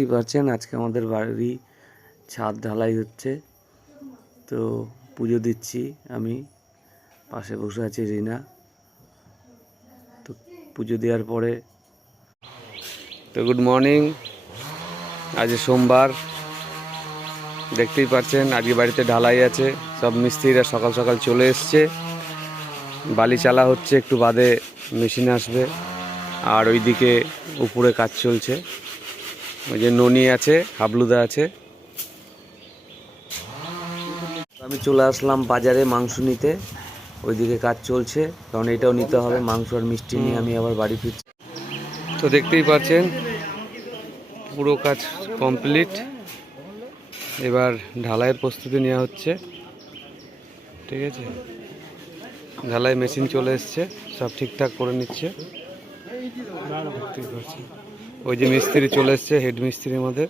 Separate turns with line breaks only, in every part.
বন্ধুরা দেখতেই পাচ্ছেন আজকে আমাদের বাড়ি ছাদ ঢালাই হচ্ছে। তো পুজো দিচ্ছি আমি, পাশে বসে আছি রিনা। তো পুজো দেওয়ার পরে, তো গুড মর্নিং। আজ সোমবার, দেখতেই পাচ্ছেন, আজকে বাড়িতে ঢালাই আছে, সব মিস্ত্রিরা সকাল সকাল চলে এসছে। বালি চালা হচ্ছে, একটু বাদে মেশিন আসবে, আর ওইদিকে উপরে কাজ চলছে। ওই যে ননি আছে হাবলুদা আছে। আমি চলে আসলাম বাজারে মাংস নিতে। ওইদিকে কাজ চলছে কারণ এটাও নিতে হবে মাংস আর মিষ্টি নিয়ে আমি আবার বাড়ি ফিরছি। তো দেখতেই পাচ্ছেন পুরো কাজ কমপ্লিট। এবার ঢালাইয়ের প্রস্তুতি নেওয়া হচ্ছে। ঠিক আছে? ঢালাই মেশিন চলে এসছে সব ঠিকঠাক করে নিচ্ছে। দেখতেই পাচ্ছেন। ওই যে মিস্ত্রি চলে এসছে হেড মিস্ত্রি আমাদের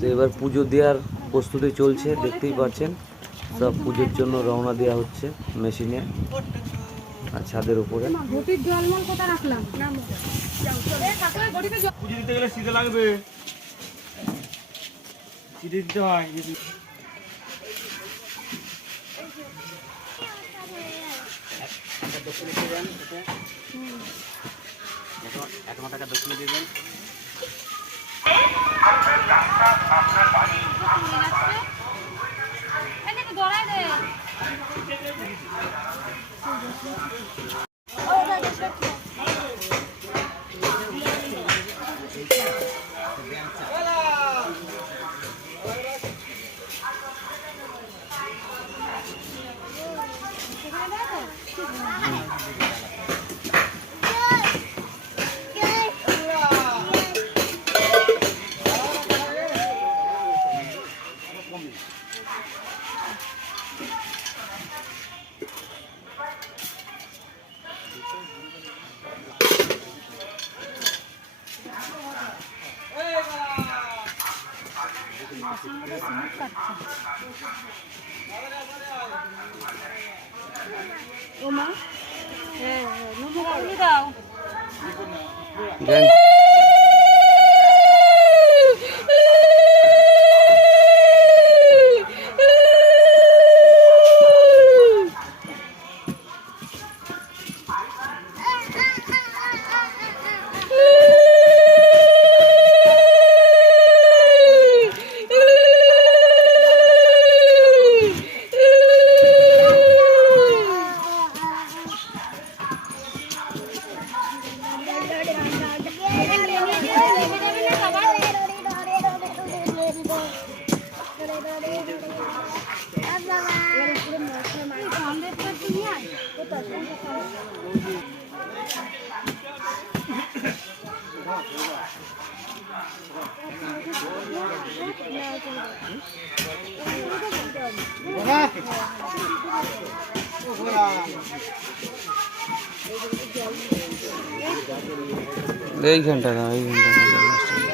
তো এবার পুজো দেওয়ার প্রস্তুতি চলছে দেখতেই পাচ্ছেন। সব পুজোর জন্য রওনা দেওয়া হচ্ছে মেশিনে আর ছাদের উপরে।
ঘটির জলমল কোথা রাখলাম এ
গেলে শীতে লাগবে শীতে দিতে হয়
এদিকে ধরাই দে। ও মা হ্যাঁ হ্যাঁ দাও
দেন এইখানটা না এইখানটা না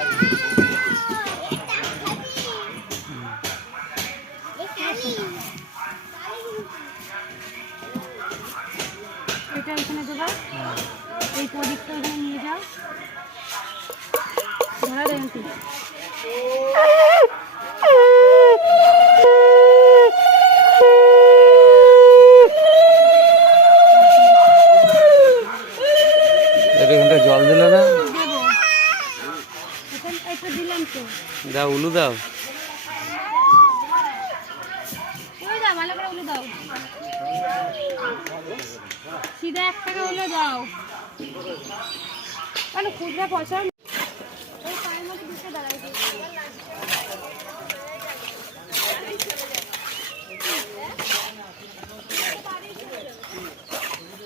প্রদীপটা এখানে নিয়ে যাও। ধরা দেন
জল দিলে না? দাও উলু দাও।
ভালো করে উলে দাও। সিধা উলে দাও। মানে খুচরা পয়সা দাঁড়াই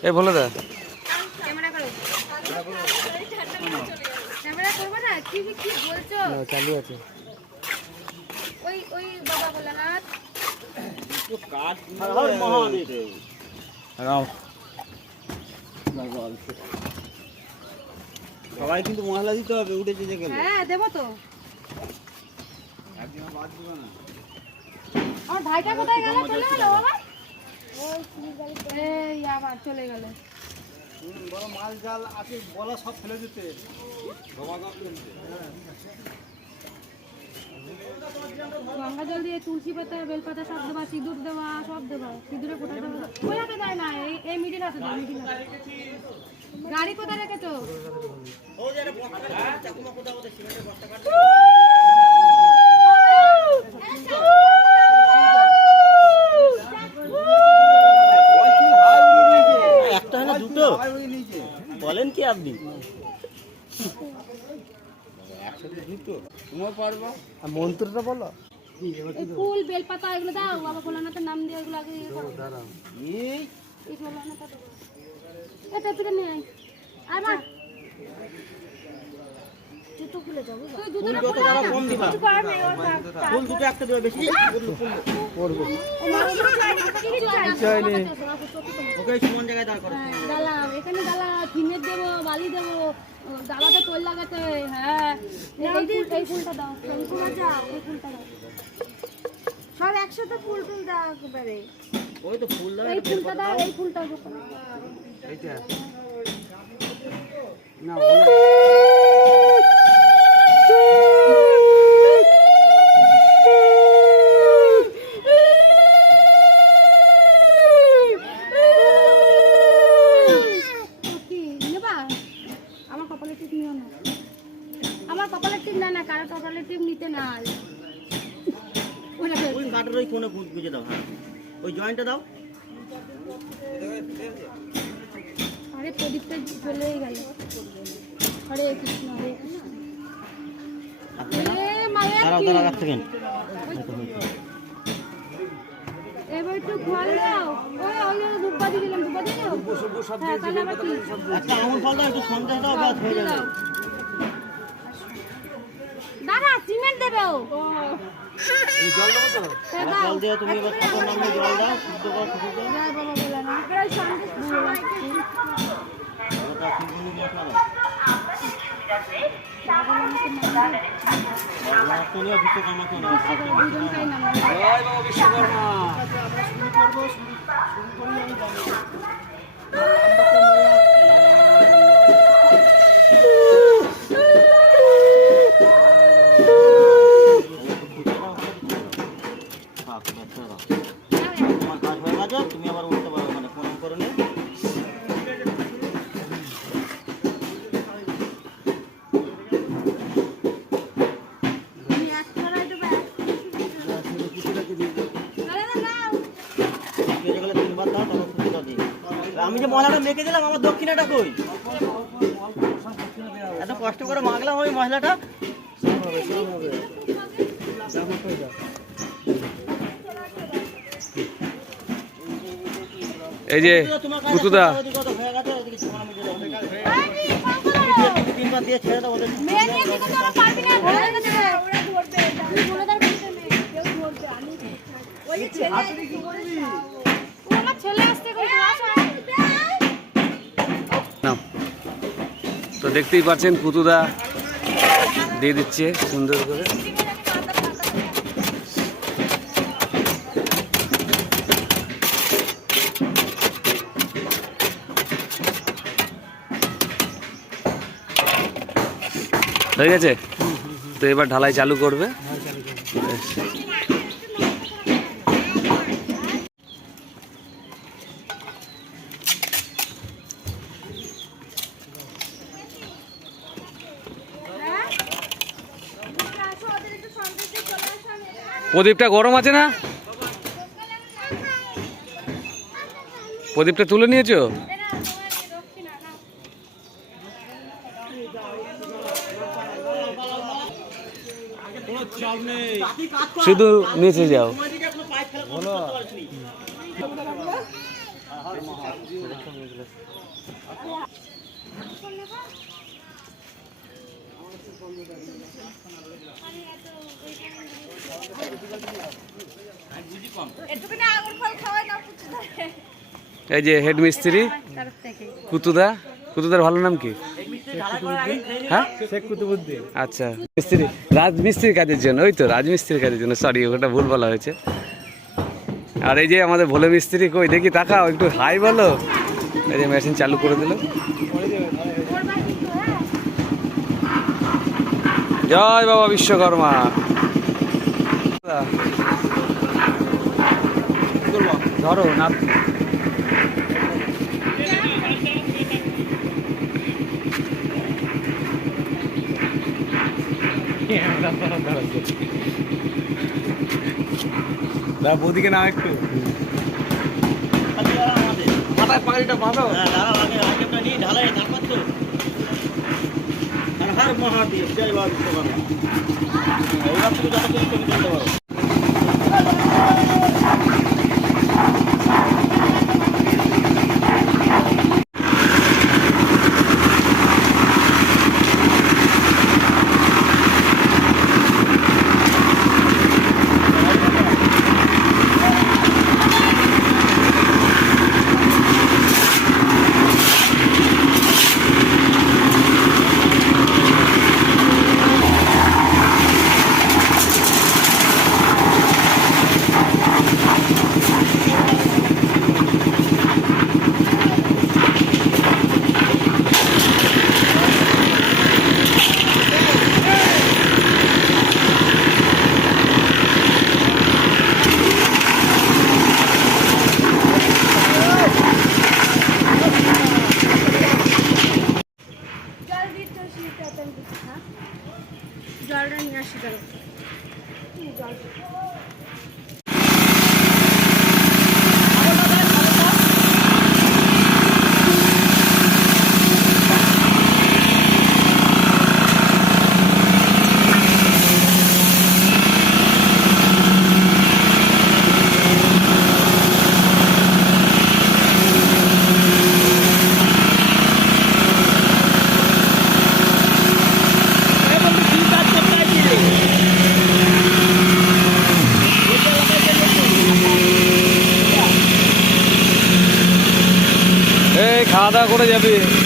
এ বলে দা।
ক্যামেরা করো ক্যামেরা করব না? কি কি বলছো?
চালু আছে।
ওই ওই বাবা ভোলানাথ
সবাই কিন্তু মশলা দিতে হবে উঠেছে যে গেলে।
হ্যাঁ দেবো তো। আমার ভাইটা কোথায় গেল চলে গেল বাবা? এই আবার চলে গেল।
বড় মাল জাল আছে বলা সব ফেলে দিতে।
গঙ্গা জল দিয়ে তুলসী পাতা বেলপাতা সব দেবা সিঁদুর দেওয়া সব দেবা। সিঁদুরে কোটা দেওয়া ওই হাতে দেয় না এই এই মিডিল হাতে দেয় মিডিল হাতে গাড়ি কোথায় রেখেছো?
একটা না দুটো? বলেন কি আপনি?
মন্ত্রটা বলো।
এই ফুল বেলপাতা এগুলো দাও। বাবা ভোলানাথের নাম দিয়ে এগুলো আগে ইয়ে করো। এই? ভোলানাথটা এটা তুলে নিয়ে আয়। মা? জুতো খুলে যাব তুই জুতোটা খুলে
টাকা কম দিবা ফুল দুটো একটা দেবে বেশি? ওকে সমান জায়গায় দাঁড় করো
ডালা এখানে ডালা টিনের দেবো বালি দেবো ডালাতে তোল লাগাতে হ্যাঁ। এই ফুল ফুলটা দাও এই ফুলটা দাও এই ফুলটা দাও।
সব একসাথে ফুল দেওয়া একেবারে।
ওই তো ফুল দাও
এই ফুলটা দাও এই ফুলটা দাও কি নেবা আমার কপালের টিপ নিও না আমার কপালের টিপ না না কারও কপালের টিপ নিতে নাই ওটা ফেল।
ওই কোণে গু- দাও হ্যাঁ। ওই জয়েন্টটা দাও।
আরে প্রদীপটা চলেই গেল। হরে কৃষ্ণ হরে কৃষ্ণ। এবার একটু খোয়াল দাও। ওই ওই ধূপবাতি দিলাম ধূপবাতি দাও হ্যাঁ তাহলে আবার কি?
একটা আঙুল ফল দাও একটু সন্দেশ দাও ব্যাস হয়ে যাবে।
দেবে ও দাও।
জল দিয়ে তুমি এবার ঠাকুর জল শুদ্ধ করো দাও মশলাটা মেখে দিলাম আমার দক্ষিণাটা কই? এত কষ্ট করে মাখলাম ওই মশলাটা।
এই যে কুতুদা
হয়ে
আমি
ছেলে
ও আমার ছেলে আসতে কই
তো দেখতেই পাচ্ছেন কুতুদা দিয়ে দিচ্ছে সুন্দর করে। হয়ে গেছে? তো এবার ঢালাই চালু করবে বেশ।
আসো ওদের একটু সন্দেশ দিয়ে চলে আসো আমি
প্রদীপটা গরম আছে না? প্রদীপটা তুলে নিয়েছো? শুধু নিচে যাও।
একটুখানি আঙুর ফল খাওয়াই না পুচু ধরে
এই যে হেড মিস্ত্রি, কুতুদা। কুতুদার ভালো নাম কি? হ্যাঁ? আচ্ছা মিস্ত্রি রাজমিস্ত্রির কাজের জন্য, ওই তো রাজমিস্ত্রির কাজের জন্য সরি ওটা ভুল বলা হয়েছে। আর এই যে আমাদের ভোলে মিস্ত্রি, কই, দেখি তাকাও, একটু হাই বলো। এই যে মেশিন চালু করে দিল। জয় বাবা বিশ্বকর্মা। ধরো না বৌদিকে নাও একটু। মাথায় পাগড়িটা বাঁধো।
হ্যাঁ ঢালাই, তারপর তো। হর মহাদেব জয় বাবা বিশ্বকর্মা এইবার তুমি যত কিছু তুমি বলতে পারো
জল দিতে শীত এত হ্যাঁ জলটা নিয়ে আসি জল জল
এই করে যাবি।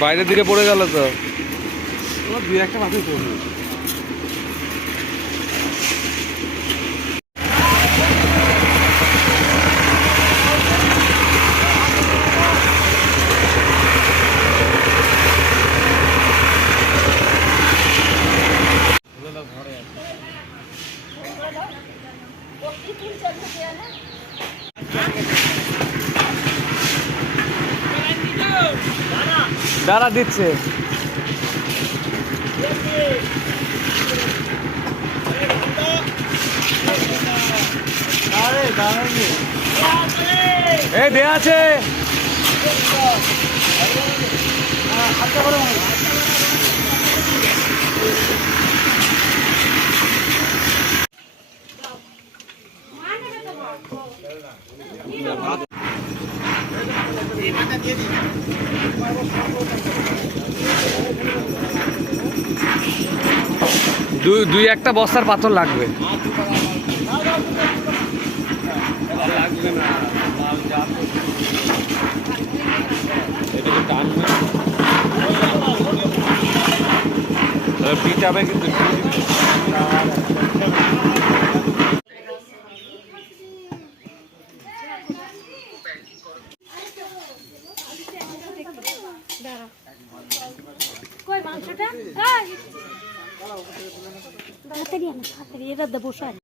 বাইরের দিকে পড়ে গেল তো। দুই একটা মাথায় পড়বে দাঁড়া দিচ্ছে এই দেয়া আছে দুই একটা বস্তার পাথর লাগবে। পিটাবে কিন্তু
এটা দেবো বসাই